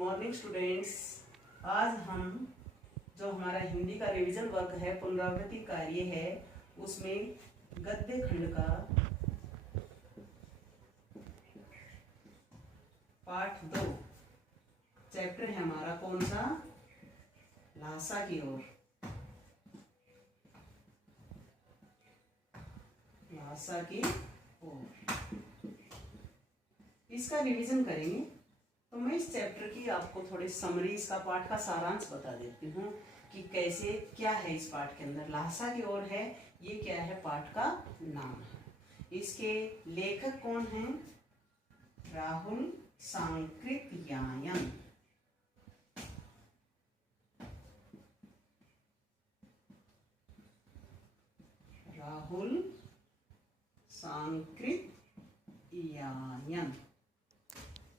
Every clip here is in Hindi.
Morning students. आज हम जो हमारा हिंदी का रिवीजन वर्क है, पुनरावृत्ति कार्य है, उसमें गद्य खंड का पाठ 2 चैप्टर है हमारा कौन सा? लासा की ओर। लासा की ओर इसका रिवीजन करेंगे। तो मैं इस चैप्टर की आपको थोड़ी समरी, इसका पाठ का सारांश बता देती हूँ कि कैसे क्या है इस पाठ के अंदर। लासा की ओर है, ये क्या है? पाठ का नाम है। इसके लेखक कौन हैं? राहुल सांकृत्यायन। राहुल सांकृत्यायन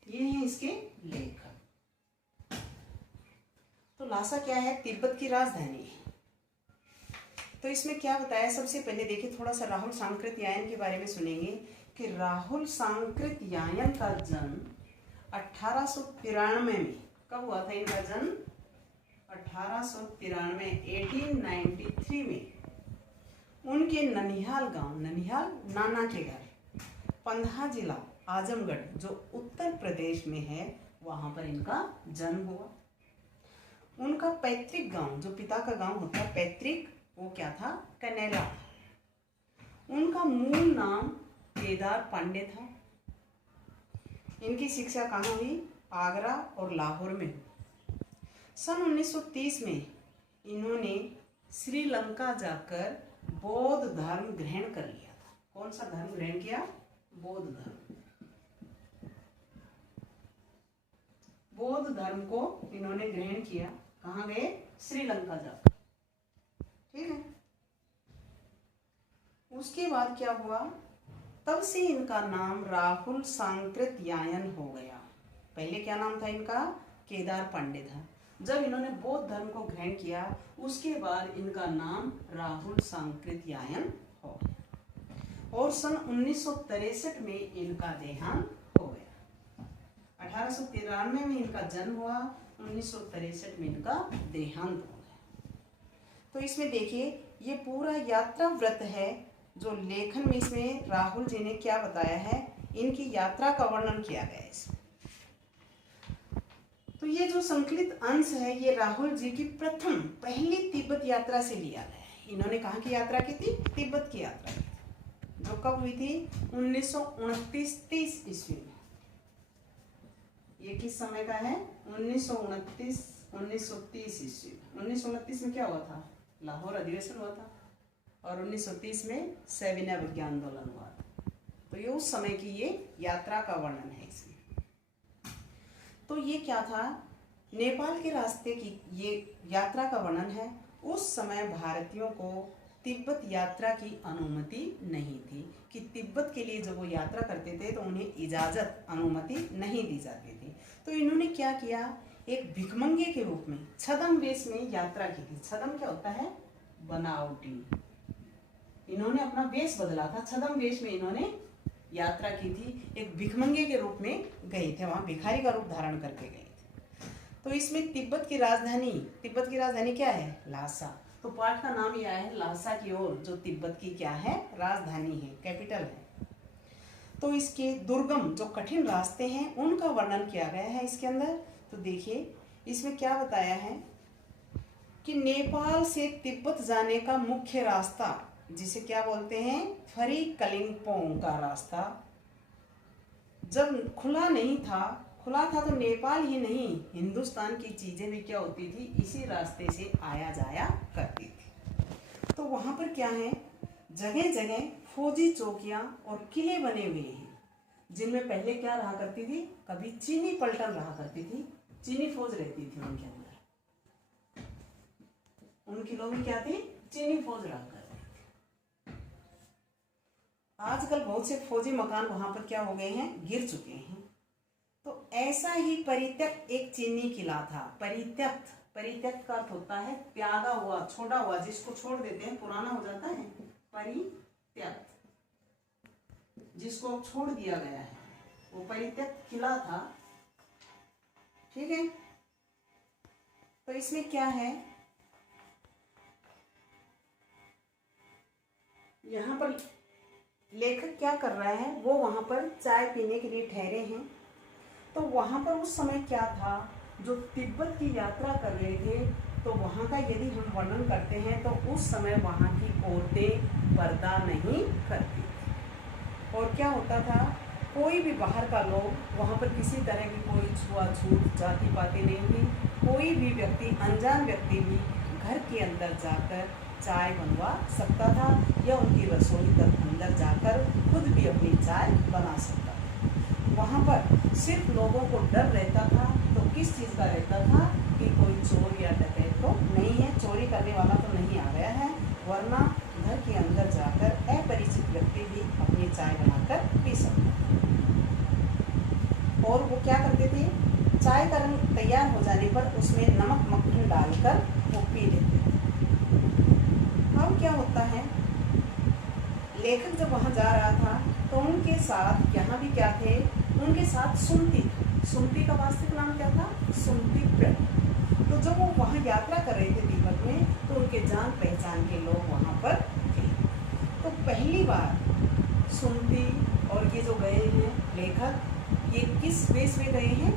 ये हैं इसके लेखक। तो लासा क्या है? तिब्बत की राजधानी है। तो इसमें क्या बताया? सबसे पहले देखिए, थोड़ा सा राहुल सांकृत्यायन के बारे में सुनेंगे कि राहुल सांकृत्यायन का जन्म 1893 में कब हुआ था? इनका जन्म 1893 1893 में उनके ननिहाल गांव, ननिहाल नाना के घर, पंधा जिला आजमगढ़ जो उत्तर प्रदेश में है, वहां पर इनका जन्म हुआ। उनका पैतृक गांव, जो पिता का गांव होता है पैतृक, वो क्या था? कनेला। उनका मूल नाम केदार पांडे था। इनकी शिक्षा कहाँ हुई? आगरा और लाहौर में। सन 1930 में इन्होंने श्रीलंका जाकर बौद्ध धर्म ग्रहण कर लिया था। कौन सा धर्म ग्रहण किया? बौद्ध धर्म। बौद्ध धर्म को इन्होंने ग्रहण किया। कहाँ गए? श्रीलंका जाकर। ठीक है। उसके बाद क्या हुआ? तब से इनका नाम राहुल सांकृत्यायन हो गया। पहले क्या नाम था इनका? केदार पांडे था। जब इन्होंने बौद्ध धर्म को ग्रहण किया, उसके बाद इनका नाम राहुल सांकृत्यायन हो गया। और सन 1963 में इनका देहांत हो गया। 1893 में इनका जन्म हुआ, 1963 में इनका देहांत हो गया। तो इसमें देखिए, ये पूरा यात्रा व्रत है जो लेखन में इसमें राहुल जी ने क्या बताया है, इनकी यात्रा का वर्णन किया गया है इसमें। तो ये जो संकलित अंश है, ये राहुल जी की पहली तिब्बत यात्रा से लिया गया है। इन्होंने कहाँ की यात्रा की थी? तिब्बत की यात्रा की थी, जो कब हुई थी? 1929-30 ईस्वी में। ये किस समय का है? 1929-1930 ईस्वी। 1929 में क्या हुआ था? लाहौर अधिवेशन हुआ था। और 1930 में सविनय अवज्ञा आंदोलन हुआ था। तो ये उस समय की ये यात्रा का वर्णन है इसमें। तो ये क्या था? नेपाल के रास्ते की ये यात्रा का वर्णन है। उस समय भारतीयों को तिब्बत यात्रा की अनुमति नहीं थी कि तिब्बत के लिए जब वो यात्रा करते थे तो उन्हें इजाज़त, अनुमति नहीं दी जाती थी। तो इन्होंने क्या किया? एक भिखमंगे के रूप में छद्म वेश में यात्रा की थी। छद्म क्या होता है? बनावटी। इन्होंने अपना वेश बदला था, छद्म वेश में इन्होंने यात्रा की थी। एक भिखमंगे के रूप में गए थे, वहां भिखारी का रूप धारण करके गए थे। तो इसमें तिब्बत की राजधानी क्या है? लासा। तो पाठ का नाम यह है लासा की ओर, जो तिब्बत की क्या है? राजधानी है, कैपिटल है। तो इसके दुर्गम जो कठिन रास्ते हैं उनका वर्णन किया गया है इसके अंदर। तो देखिए, इसमें क्या बताया है कि नेपाल से तिब्बत जाने का मुख्य रास्ता, जिसे क्या बोलते हैं? फरी कलिंपोंग का रास्ता, जब खुला था तो नेपाल ही नहीं, हिंदुस्तान की चीजें भी क्या होती थी? इसी रास्ते से आया जाया करती थी। तो वहां पर क्या है? जगह जगह फौजी चौकियां और किले बने हुए हैं, जिनमें पहले क्या रहा करती थी? कभी चीनी पलटन रहा करती थी, चीनी फौज रहती थी उनके अंदर। उन किलों में क्या थी? चीनी फौज रहा करती थी। आजकल बहुत से फौजी मकान वहां पर क्या हो गए हैं? गिर चुके हैं। तो ऐसा ही परित्यक्त एक चीनी किला था। परित्यक्त का अर्थ होता है त्यागा हुआ, छोड़ा हुआ, जिसको छोड़ देते हैं पुराना हो जाता है। परित्यक्त, जिसको छोड़ दिया गया है, वो परित्यक्त किला था। ठीक है। तो इसमें क्या है, यहाँ पर लेखक क्या कर रहा है, वो वहाँ पर चाय पीने के लिए ठहरे हैं। तो वहाँ पर उस समय क्या था, जो तिब्बत की यात्रा कर रहे थे, तो वहाँ का यदि हम वर्णन करते हैं तो उस समय वहाँ की औरतें पर्दा नहीं करती थी। और क्या होता था, कोई भी बाहर का लोग वहाँ पर किसी तरह की कोई छुआछूत जाति पाति नहीं थी। कोई भी व्यक्ति, अनजान व्यक्ति भी घर के अंदर जाकर चाय बनवा सकता था या उनकी रसोई तक अंदर जाकर खुद भी अपनी चाय बना सकता था। वहाँ पर सिर्फ लोगों को डर रहता था, तो किस चीज़ का रहता था कि कोई चोर या डकैत तो नहीं है, चोरी करने वाला तो नहीं आ गया है, वरना घर के अंदर जाकर अपरिचित व्यक्ति भी अपनी चाय बनाकर पी सकता था। और वो क्या करते थे, चाय का रंग तैयार हो जाने पर उसमें नमक मक्खन डालकर वो पी लेते थे। अब क्या होता है, लेखक जब वहाँ जा रहा था तो उनके साथ यहाँ भी क्या थे, उनके साथ सुमति। सुमति का वास्तविक नाम क्या था, सुमति प्र। तो जब वो वहाँ यात्रा कर रहे थे तिब्बत में, तो उनके जान पहचान के लोग वहाँ पर थे। तो पहली बार सुमति और ये जो गए हैं लेखक, ये किस वेश में गए हैं,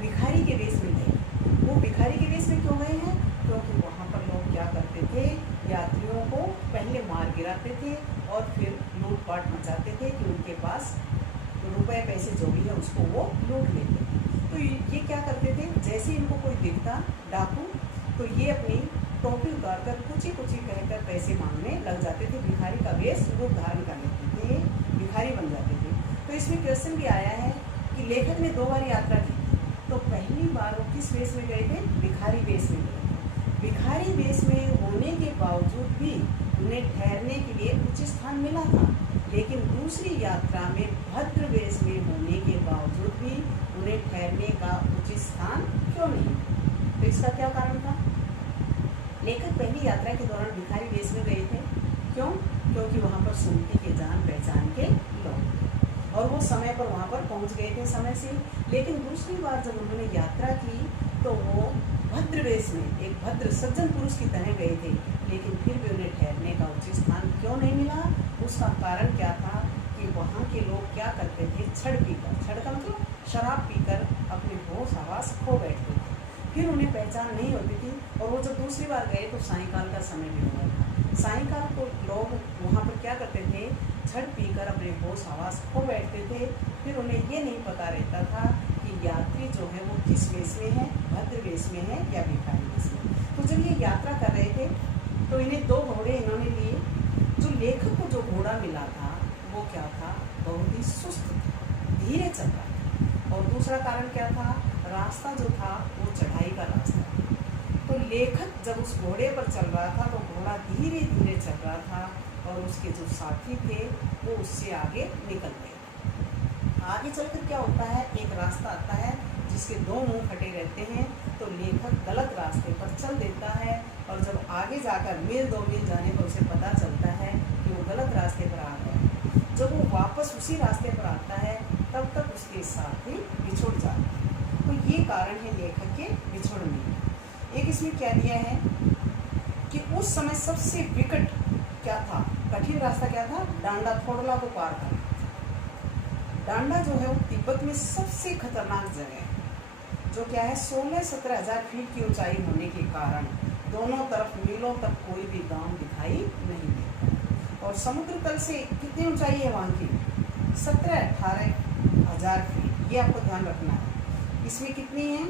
भिखारी के वेश में गए। वो भिखारी के वेश में क्यों गए हैं, क्योंकि वहाँ पर लोग क्या करते थे, यात्रियों को पहले मार गिराते थे और फिर लूटपाट मचाते थे कि उनके पास रुपए पैसे जो भी है उसको वो लूट लेते थे। तो ये क्या करते थे, जैसे इनको कोई दिखता डाकू, तो ये अपनी टोपी उतार कर कुछ ही कहकर पैसे मांगने लग जाते थे। भिखारी का वेश रूप धारण कर लेते थे, भिखारी बन जाते थे। तो इसमें क्वेश्चन भी आया है कि लेखक ने 2 बार यात्रा की, तो पहली बार वो किस वेश में गए थे, भिखारी वेश में गए थे। भिखारी वेश में होने के बावजूद भी उन्हें ठहरने के लिए उचित स्थान मिला था, लेकिन दूसरी यात्रा में भद्र वेश में होने के बावजूद भी उन्हें ठहरने का उचित स्थान क्यों नहीं? तो इसका क्या कारण था? लेखक पहली यात्रा के दौरान भिखारी वेश में गए थे, क्यों? क्योंकि वहाँ पर सुमति के जान पहचान के लोग और वो समय पर वहाँ पर पहुँच गए थे समय से। लेकिन दूसरी बार जब उन्होंने यात्रा की तो वो भद्र वेश में एक भद्र सज्जन पुरुष की तरह गए थे, लेकिन फिर भी उन्हें ठहरने का उचित स्थान क्यों नहीं मिला? उसका कारण क्या था कि वहाँ के लोग क्या करते थे, छड़ पीकर, छड़ का मतलब शराब पीकर अपने होश हवास खो बैठते थे, फिर उन्हें पहचान नहीं होती थी। और वो जब दूसरी बार गए तो सायंकाल का समय भी हो गया था। सायंकाल को लोग वहाँ पर क्या करते थे, छड़ पीकर अपने होश हवास खो बैठते थे, फिर उन्हें ये नहीं पता रहता था कि यात्री जो है वो किस वेश में है, भद्र वेश में है या भिखारी वेश में। तो जब ये यात्रा कर रहे थे तो इन्हें 2 घोड़े इन्होंने लिए। जो लेखक को जो घोड़ा मिला था वो क्या था, बहुत ही सुस्त था, धीरे चल रहा था। और दूसरा कारण क्या था, रास्ता जो था वो चढ़ाई का रास्ता था। तो लेखक जब उस घोड़े पर चल रहा था तो घोड़ा धीरे धीरे चल रहा था और उसके जो साथी थे वो उससे आगे निकल गए। आगे चलकर क्या होता है, एक रास्ता आता है जिसके 2 मुंह फटे रहते हैं, तो लेखक गलत रास्ते पर चल देता है और जब आगे जाकर मील 2 मील जाने पर उसे पता चलता है कि वो गलत रास्ते पर आ गया। जब वो वापस उसी रास्ते पर आता है तब तक उसके साथी बिछुड़ जाते हैं। तो ये कारण है लेखक के बिछुड़ने। एक इसमें क्या दिया है कि उस समय सबसे विकट क्या था, कठिन रास्ता क्या था, डांडा थोड़ला को पार करना। डांडा जो है वो तिब्बत में सबसे खतरनाक जगह है, जो क्या है 16-17 हज़ार फीट की ऊंचाई होने के कारण दोनों तरफ मीलों तक कोई भी गांव दिखाई नहीं देता। और समुद्र तल से कितनी ऊंचाई है वहाँ की, 17-18 हज़ार फीट, ये आपको ध्यान रखना है। इसमें कितनी है,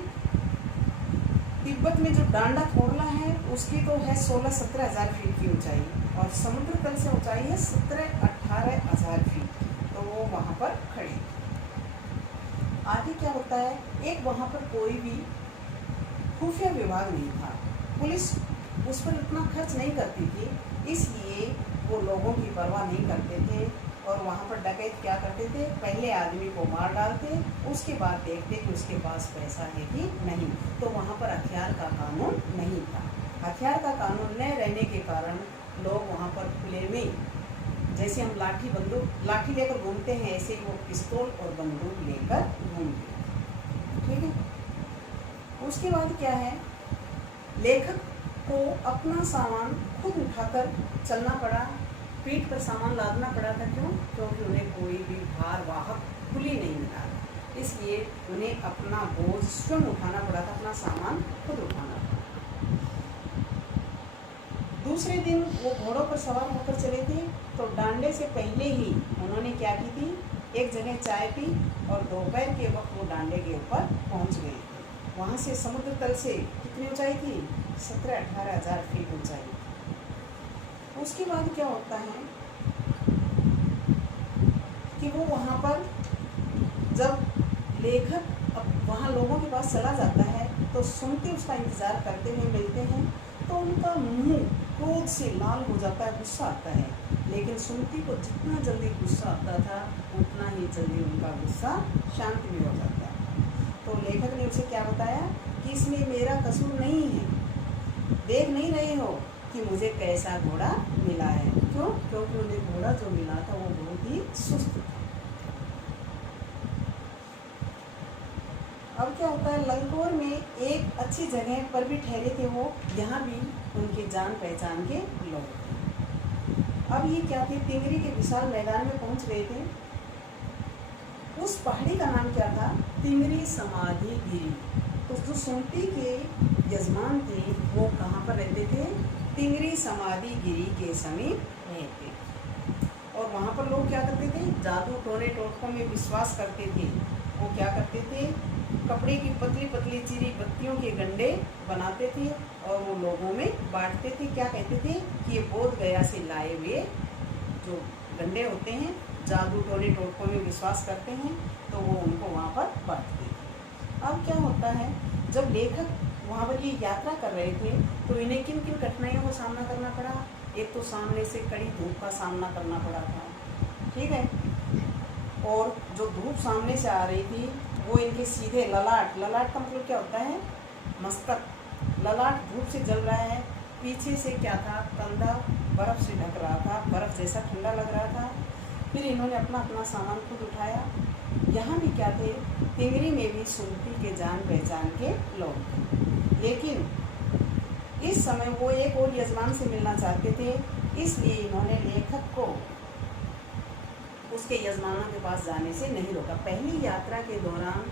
तिब्बत में जो डांडा थोड़ला है उसकी तो है 16-17 हज़ार फीट की ऊंचाई और समुद्र तल से ऊंचाई है 17-18 हज़ार फीट। तो वो वहाँ पर खड़े। आगे क्या होता है, एक वहाँ पर कोई भी खुफिया विभाग नहीं था, पुलिस उस पर इतना खर्च नहीं करती थी, इसलिए वो लोगों की परवाह नहीं करते थे। और वहाँ पर डकैत क्या करते थे, पहले आदमी को मार डालते, उसके बाद देखते कि उसके पास पैसा है कि नहीं। तो वहाँ पर हथियार का कानून नहीं था। हथियार का कानून न रहने के कारण लोग वहाँ पर खुले में, जैसे हम लाठी लेकर घूमते हैं, ऐसे ही वो पिस्तौल और बंदूक लेकर घूमते। ठीक है। उसके बाद क्या है, लेखक को अपना सामान खुद उठाकर चलना पड़ा, पीठ पर सामान लादना पड़ा था। क्यों? क्योंकि उन्हें कोई भी भार वाहक कुली नहीं मिला, इसलिए उन्हें अपना बोझ स्वयं उठाना पड़ा था, अपना सामान खुद उठाना था। दूसरे दिन वो घोड़ों पर सवार होकर चले थे, तो डांडे से पहले ही उन्होंने क्या की थी, एक जगह चाय पी और दोपहर के वक्त वो डांडे के ऊपर पहुंच गए थे। वहाँ से समुद्र तल से कितनी ऊंचाई थी? 17-18 हज़ार फीट ऊंचाई। उसके बाद क्या होता है कि वो वहाँ पर जब लेखक अब वहाँ लोगों के पास चला जाता है, तो सुमति उसका इंतज़ार करते हुए मिलते हैं, तो उनका मुंह क्रोध से लाल हो जाता है, गुस्सा आता है। लेकिन सुमति को जितना जल्दी गुस्सा आता था, उतना ही जल्दी उनका गुस्सा शांत भी हो जाता है। तो लेखक ने उसे क्या बताया कि इसमें मेरा कसूर नहीं है, देख नहीं रहे हो कि मुझे कैसा घोड़ा मिला है। क्यों? क्योंकि उन्हें घोड़ा जो मिला था वो बहुत ही सुस्त था। अब क्या होता है, लंकोर में एक अच्छी जगह पर भी ठहरे थे वो, यहाँ भी उनके जान पहचान के लोग थे। अब ये क्या थे, तिंगरी के विशाल मैदान में पहुंच गए थे। उस पहाड़ी का नाम क्या था? तिंगरी समाधि गिरी। तो जो सुमति के यजमान थे वो कहाँ पर रहते थे? तिंगरी समाधि गिरी के समीप रहते थे। और वहाँ पर लोग क्या करते थे? जादू टोने टोटकों में विश्वास करते थे। वो क्या करते थे? कपड़े की पतली पतली चिरी बत्तियों के गंडे बनाते थे और वो लोगों में बांटते थे। क्या कहते थे कि ये बोध गया से लाए हुए जो गंडे होते हैं, जादू टोने टोटकों में विश्वास करते हैं, तो वो उनको वहाँ पर बांटते थे। अब क्या होता है, जब लेखक वहाँ पर ये यात्रा कर रहे थे, तो इन्हें किन किन कठिनाइयों का सामना करना पड़ा? एक तो सामने से कड़ी धूप का सामना करना पड़ा था, ठीक है, और जो धूप सामने से आ रही थी वो इनके सीधे ललाट, ललाट का मतलब क्या होता है? मस्तक, ललाट धूप से जल रहा है। पीछे से क्या था? कंधा बर्फ़ से ढक रहा था, बर्फ़ जैसा ठंडा लग रहा था। फिर इन्होंने अपना अपना सामान खुद उठाया। यहाँ भी क्या थे? तिंगरी में भी सुमति के जान पहचान के लोग थे, लेकिन इस समय वो एक और यजमान से मिलना चाहते थे, इसलिए इन्होंने लेखक को उसके यजमानों के पास जाने से नहीं रोका। पहली यात्रा के दौरान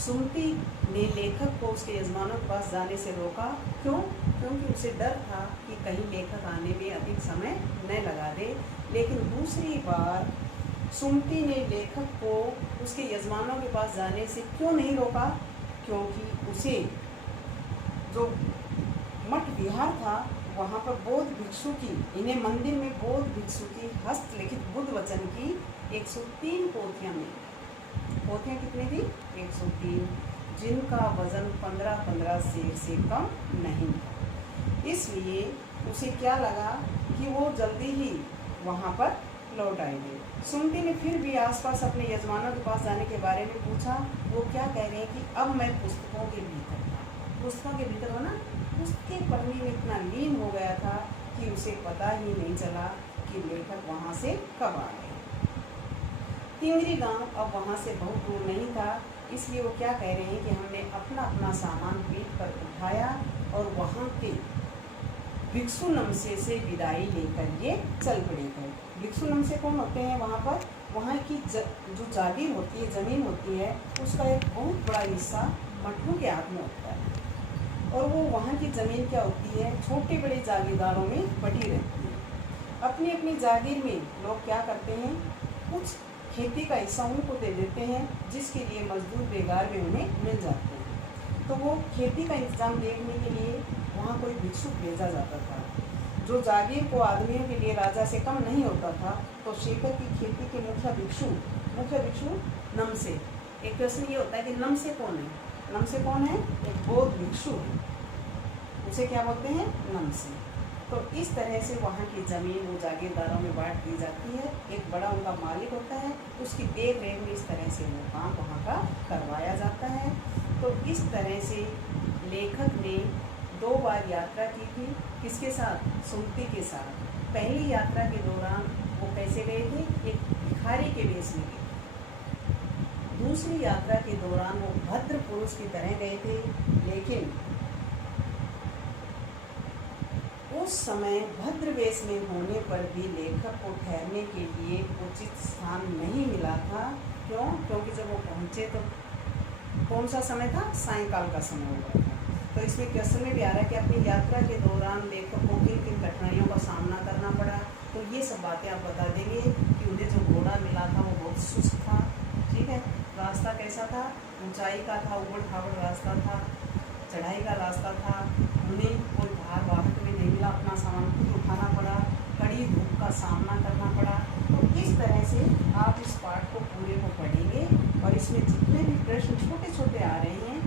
सुमति ने लेखक को उसके यजमानों के पास जाने से रोका। क्यों? क्योंकि उसे डर था कि कहीं लेखक आने में अधिक समय न लगा दे। लेकिन दूसरी बार सुमति ने लेखक को उसके यजमानों के पास जाने से क्यों नहीं रोका? क्योंकि उसे जो मठ विहार था वहाँ पर बौद्ध भिक्षु की, इन्हें मंदिर में बौद्ध भिक्षु की हस्तलिखित बुद्ध वचन की 103 पोथियाँ मिली। पोथियाँ कितनी थी? 103, जिनका वजन 15-15 सेर से कम नहीं था। इसलिए उसे क्या लगा कि वो जल्दी ही वहाँ पर लौट आएंगे। सुमति ने फिर भी आसपास अपने यजमानों के पास जाने के बारे में पूछा। वो क्या कह रहे हैं कि अब मैं पुस्तकों के भीतर था, पुस्तकों के भीतर हो ना, पुस्तकें पढ़ने में इतना लीन हो गया था कि उसे पता ही नहीं चला कि लेखक वहाँ से कब आ गए। तिंगरी गांव अब वहाँ से बहुत दूर नहीं था, इसलिए वो क्या कह रहे हैं कि हमने अपना अपना सामान पीठ पर उठाया और वहाँ के भिक्षु नमसे से विदाई लेकर ये चल पड़े थे। भिक्षु नमसे कौन होते हैं? वहाँ पर वहाँ की जो जागीर होती है, ज़मीन होती है, उसका एक बहुत बड़ा हिस्सा मठों के हाथ में होता है। और वो वहाँ की ज़मीन क्या होती है? छोटे बड़े जागीरदारों में बटी रहती है। अपनी अपनी जागीर में लोग क्या करते हैं? कुछ खेती का हिस्सा उनको दे देते हैं, जिसके लिए मजदूर बेगार में उन्हें मिल जाते हैं। तो वो खेती का इंतजाम देखने के लिए वहाँ कोई भिक्षुक भेजा जाता था। जो जागीर को आदमियों के लिए राजा से कम नहीं होता था, तो शेखर की खेती के मुख्य भिक्षु नमसे। एक क्वेश्चन ये होता है कि नमसे कौन है? नमसे कौन है? एक बौद्ध भिक्षु है, उसे क्या बोलते हैं? नमसे। तो इस तरह से वहाँ की ज़मीन वो जागीरदारों में बांट दी जाती है। एक बड़ा उनका मालिक होता है, उसकी देख रेख में इस तरह से वो काम वहाँ का करवाया जाता है। तो इस तरह से लेखक ने 2 बार यात्रा की थी। किसके साथ? सुमति के साथ। पहली यात्रा के दौरान वो कैसे गए थे? एक भिखारी के वेश में गए। दूसरी यात्रा के दौरान वो भद्र पुरुष की तरह गए थे, लेकिन उस समय भद्र वेश में होने पर भी लेखक को ठहरने के लिए उचित स्थान नहीं मिला था। क्यों? क्योंकि जब वो पहुँचे तो कौन सा समय था? सायंकाल का समय हुआ था। तो इसमें क्वेश्चन में भी आ रहा है कि अपनी यात्रा के दौरान लेखक को किन किन कठिनाइयों का सामना करना पड़ा। तो ये सब बातें आप बता देंगे कि उन्हें जो घोड़ा मिला था वो बहुत सुस्त था, ठीक है। रास्ता कैसा था? ऊंचाई का था, उबड़ खाबड़ रास्ता था, चढ़ाई का रास्ता था, उन्हें कोई भार वाहक में नहीं मिला, अपना सामान खुद उठाना पड़ा, कड़ी धूप का सामना करना पड़ा। तो इस तरह से आप इस पाठ को पूरे को पढ़ेंगे और इसमें जितने भी प्रश्न छोटे छोटे आ रहे हैं